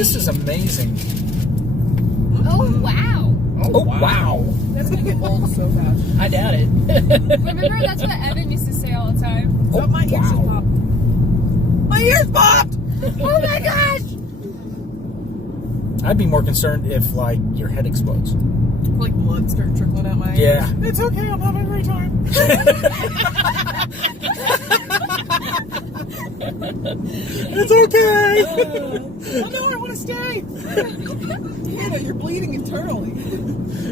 This is amazing. Oh, wow. Oh, wow. That's going to get old so fast. I doubt it. Remember, that's what Evan used to say all the time. Oh, my ears just popped. My ears popped! Oh my gosh! I'd be more concerned if, like, your head explodes. Like blood started trickling out my ears. Yeah. It's okay, I'm having a great time. It's okay. Oh no, I want to stay. Hannah, you're bleeding internally.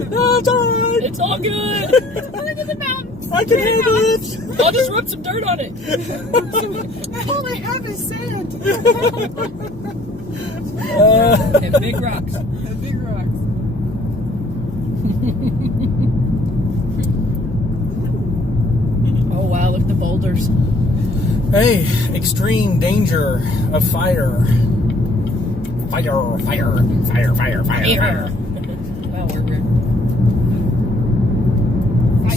No, it's all right. It's all good. Look at the mountains. I can handle it. I'll just rub some dirt on it. All I have is sand. And big rocks. And big rocks. Oh wow, look at the boulders. Hey, extreme danger of fire. Fire, fire, fire, fire, fire, fire. Wow, we're weird.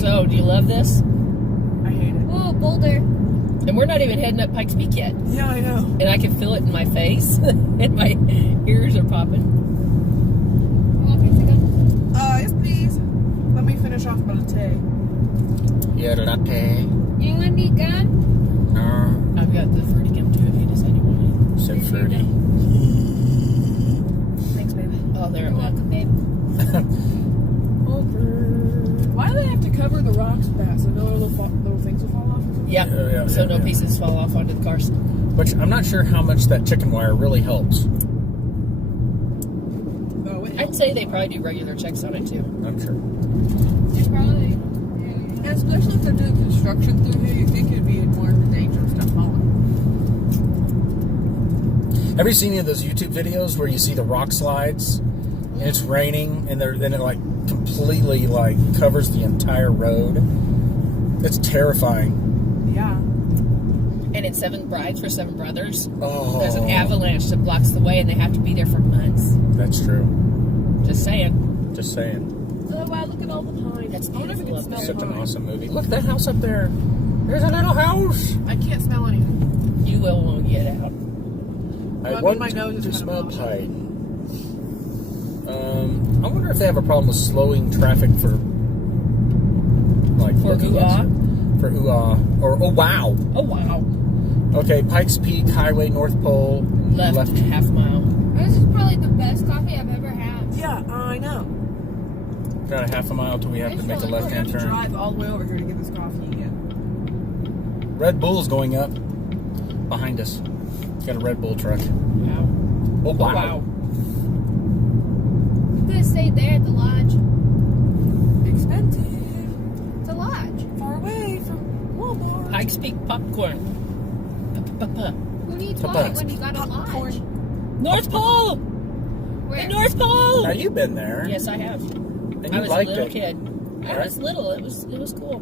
So, do you love this? I hate it. Oh, boulder. And we're not even heading up Pikes Peak yet. Yeah, I know. And I can feel it in my face. And my ears are popping. Yes, please. Let me finish off my latte. Yeah, latte. You want me gun? I've got the fruity gum too if you decide you want it. So fruity. Thanks, baby. Oh, there You're it welcome, babe. Why do they have to cover the rocks with that so no little things will fall off? Yeah. Yeah, So yeah, no yeah. pieces fall off onto the cars. Which I'm not sure how much that chicken wire really helps. Oh, it I'd say they probably do regular checks on it too. I'm sure. It's probably. And especially if they're doing construction through here, you think it'd be more of a danger of stuff falling. Have you seen any of those YouTube videos where you see the rock slides and it's raining and then it like completely like covers the entire road? It's terrifying. Yeah. And in Seven Brides for Seven Brothers, Oh, there's an avalanche that blocks the way and they have to be there for months. That's true. Just saying. Just saying. Oh, wow, look at all the pine. That's I wonder if beautiful it up can there. smell Such an pine. awesome movie. Look at that house up there. There's a little house. I can't smell anything. You will when we get out. I mean, want my nose is to kind smell of pine. I wonder if they have a problem with slowing traffic for like For looking ooh-ah? at- For ooh-ah. Or oh wow. Oh wow. Okay, Pikes Peak Highway North Pole Left half mile. This is probably the best coffee I've ever had. Yeah, I know. Got a half a mile till we have to make a We're left-hand going to turn. drive all the way over here to get this coffee again. Red Bull's going up behind us. Got a Red Bull truck. Wow. Oh wow. Wow. We could have stayed there at the lodge. Expensive. It's a lodge. Far away from Walmart. Pikes Peak popcorn. Who needs Papa. wallet when you got a lodge? Popcorn. North Pole! Where? The North Pole! Now you've been there. Yes, I have. And I you was a liked little it. kid. I Right. was little. It was cool.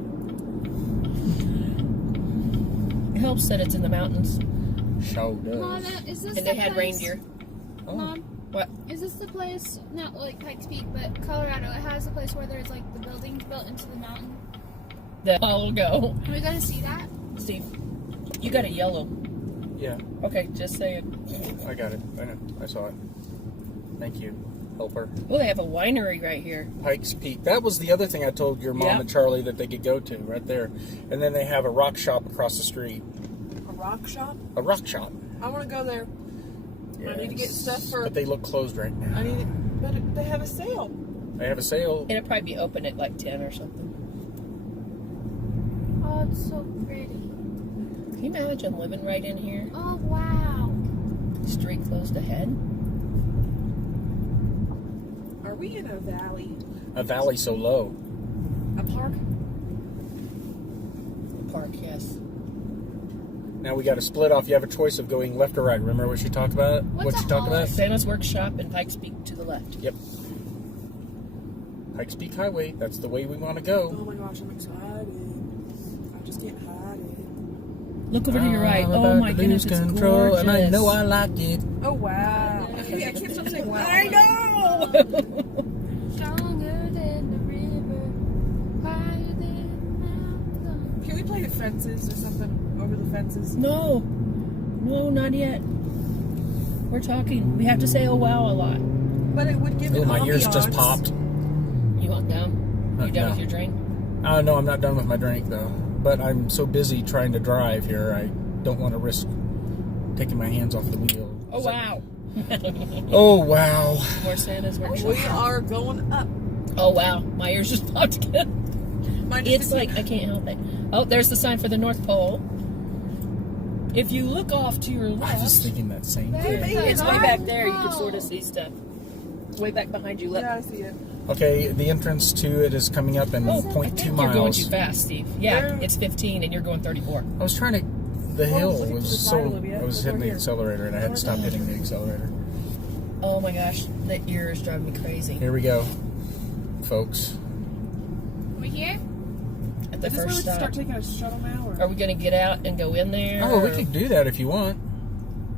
It helps that it's in the mountains. Show Mom, does. is this And the they had place? reindeer. Oh. Mom, What? is this the place, not like Pikes Peak, but Colorado, it has a place where there's like the buildings built into the mountain? I'll go. Are we gonna see that? Steve, you got a yellow. Yeah, Okay, just saying. I got it. I know. I saw it. Thank you, helper. Oh, they have a winery right here. Pikes Peak. That was the other thing I told your mom Yeah. and Charlie that they could go to right there. And then they have a rock shop across the street. A rock shop? A rock shop. I want to go there. I need to get stuff for... But they look closed right now. I need... But they have a sale. They have a sale. It'll probably be open at like 10 or something. Oh, it's so pretty. Can you imagine living right in here? Oh, wow. Street closed ahead. Are we in a valley? A valley so low. A park? Park, yes. Now we got to split off. You have a choice of going left or right. Remember what she talked about? What's what a she talked holler? about? Santa's Workshop and Pikes Peak to the left. Yep. Pikes Peak Highway. That's the way we want to Oh go. my gosh, I'm excited. I just can't hide it. Look over to your right. I'm Oh about my to goodness, lose it's control, gorgeous. and I know I like it. Oh wow. I can't stop saying wow. I know! Stronger than the river, higher than the mountain. Can we play the fences or something? Over the fences? No, not yet. We're talking. We have to say, oh, wow, a lot. But it would give Oh, it my ears ambiance. just popped. You want down? You done No. with your drink? No, I'm not done with my drink, though. But I'm so busy trying to drive here, I don't want to risk taking my hands off the wheel. Oh, wow. Oh, wow. More Santa's We workshop. are going up. Oh, wow. My ears just popped again. Mine just It's like, I can't help it. Oh, there's the sign for the North Pole. If you look off to your left, I was thinking that same There's thing. the it's way back there. You can North sort of Pole. see stuff. It's way back behind you. Look. Yeah, I see it. Okay, the entrance to it is coming up in Oh, I 0.2 think you're going too miles. fast, Steve. Yeah, Where- it's 15 and you're going 34. I was trying to. The hill looking to was the so. side, Olivia. I was Look hitting over the here. accelerator and I had to stop hitting the accelerator. Oh my gosh, the ears drive me crazy. Here we go, folks. We're here? At the Is this where we first stop. start taking a shuttle now? Or? Are we going to get out and go in there? Oh, we or- could do that if you want.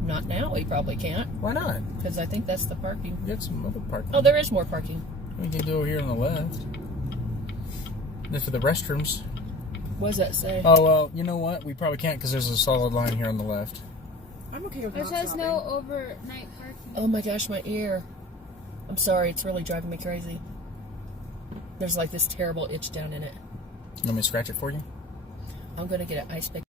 Not now. We probably can't Why not? because I think that's the parking. We got some other parking. Oh, there is more parking. We can go over here on the left. Then for the restrooms. What does that say? Oh, well, you know what? We probably can't because there's a solid line here on the left. I'm okay with It not says stopping. no overnight parking. Oh my gosh, my ear. I'm sorry, it's really driving me crazy. There's like this terrible itch down in it. You want me to scratch it for you? I'm going to get an ice pick.